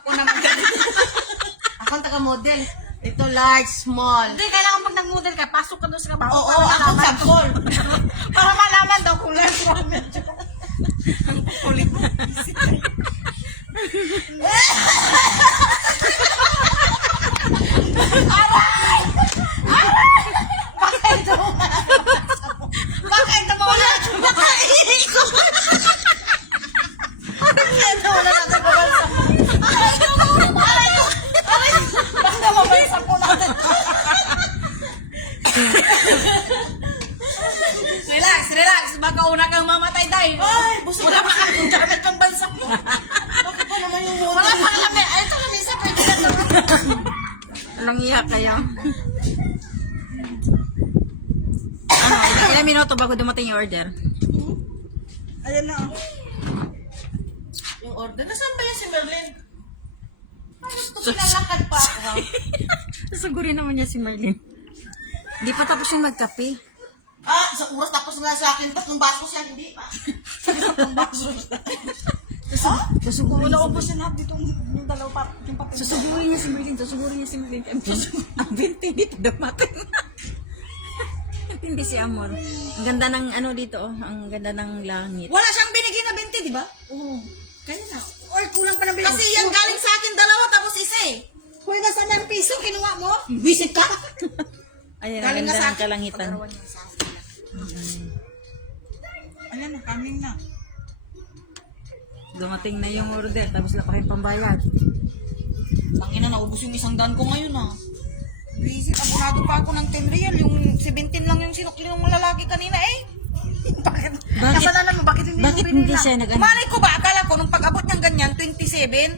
Ako naman. Ako ang taga-model. Ito large, small. Hindi, kailangan pag nag-model ka, pasok ka doon sa trabaho. Oo, ako sample. Para malaman daw kung large mo. Ang kulit mo. Bakit ito mo wala? Nakainin ko. Bakit ito wala nagbabalsa? Basta mabalsa po natin. Relax, relax. Baka una kang mamatay dahil. Ay, busog na pa kami. Charmet kang balsak mo. Bakit pa naman yung model? Wala pa kami. Ay, ito kami isa. Pwede ka naman. Anong iyak kayo? Ilang minuto bago dumating yung order? Ayan na. Yung order. Nasaan ba yan si Merlin? Ay, gusto pinalakad pa ako. Sasagurin naman niya si Marlene. Hindi pa tapos yung magkape. Ah, sa oras tapos nga sa akin. Tatlong baso siya, hindi pa. Tatlong baso. Susugurin Wala ubos na lahat dito. Yung dalawa pa. Yung papel. Susugurin niya si Marlene. Susugurin niya si Marlene. Ang binti dito dumating. Hindi si Amor. Ang ganda ng ano dito, oh. Ang ganda ng langit. Wala siyang binigay na 20, di ba? Oo. Kaya na. Or kulang pa ng 20. Kasi yan galing sa akin dalawa tapos isa eh. Kuya na sa 9 piso, kinuha mo? Visit ka? Ayan, ang Galing na ganda sa ng akin. kalangitan. Pagkarawan niya sa akin. Ayan na, coming na. Dumating na yung order, tapos na pa kayong pambayad. Tangina, naubos yung 100 ko ngayon ah. Visit, abonado pa ako ng 10 real. Yung 17 lang yung sinukli ng lalaki kanina eh. Bakit? Kasalanan mo, bakit hindi Bakit mo hindi binila? siya nag-ano? Malay ko ba? Akala ko nung pag-abot niyang ganyan, 27.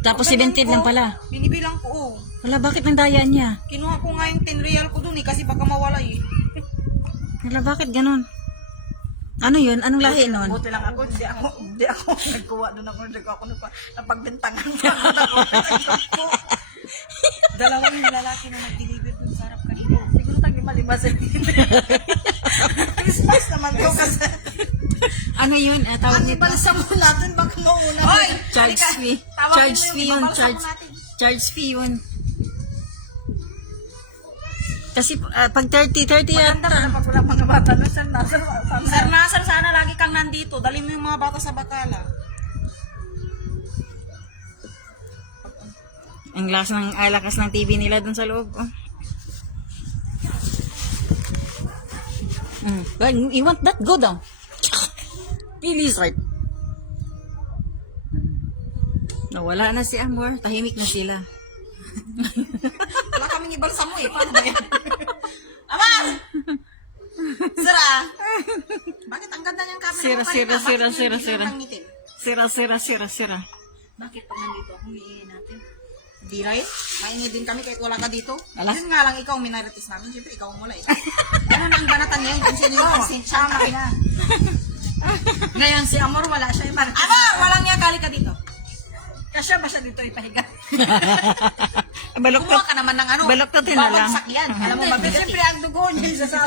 Tapos Ganyan 17 ko, lang pala. Binibilang ko, oh. Wala, bakit ang daya niya? Kinuha ko nga yung 10 real ko dun eh, kasi baka mawala eh. Wala, bakit ganon? Ano yun? Anong lahi nun? Buti lang ako, hindi ako nagkuha doon ako, napagbintangan pa ako ng order ko. Dalawang lalaki na nag-deliver doon sa harap kanina. Siguro tayo malibasin. Christmas naman ko kasi. Ano yun? Tawag Ang nito? ibalsa mo natin, baka mauna. Hoy! Charge fee. Charge fee yun. Charge fee yun. Kasi pag 30 Maganda yata. na pag wala mga bata na Sir Nasser. Sir Nasser, sana lagi kang nandito. Dali mo yung mga bata sa Bacala. Ang lakas ng TV nila dun sa loob. Oh. You want that? Go down. Pili start. Nawala na si Amor. Tahimik na sila. Wala kaming ibalsa mo eh. Paano ba yan? Ama! Sira! Bakit ang ganda niyang camera Sira, mo sira, kanina? sira, Bakit sira, hindi sira. lang ngitim? Sira. Bakit pag nandito ako, humiingin natin? Di right? Maingi din kami kahit wala ka dito. Ala? Yun nga lang, ikaw ang minarites namin. Siyempre, ikaw ang mula eh. Ganun ang banatan ngayon kung sino yung pasensya na. Ngayon si Amor, wala siya yung marites. Amor! Walang niya, kali ka dito. Kasya ba siya dito ipahiga? Baloktot. Kumuha ka naman ng ano. Baloktotin na lang. Babagsak yan. Alam mo, mabigat eh. Siyempre, ang dugo niya sa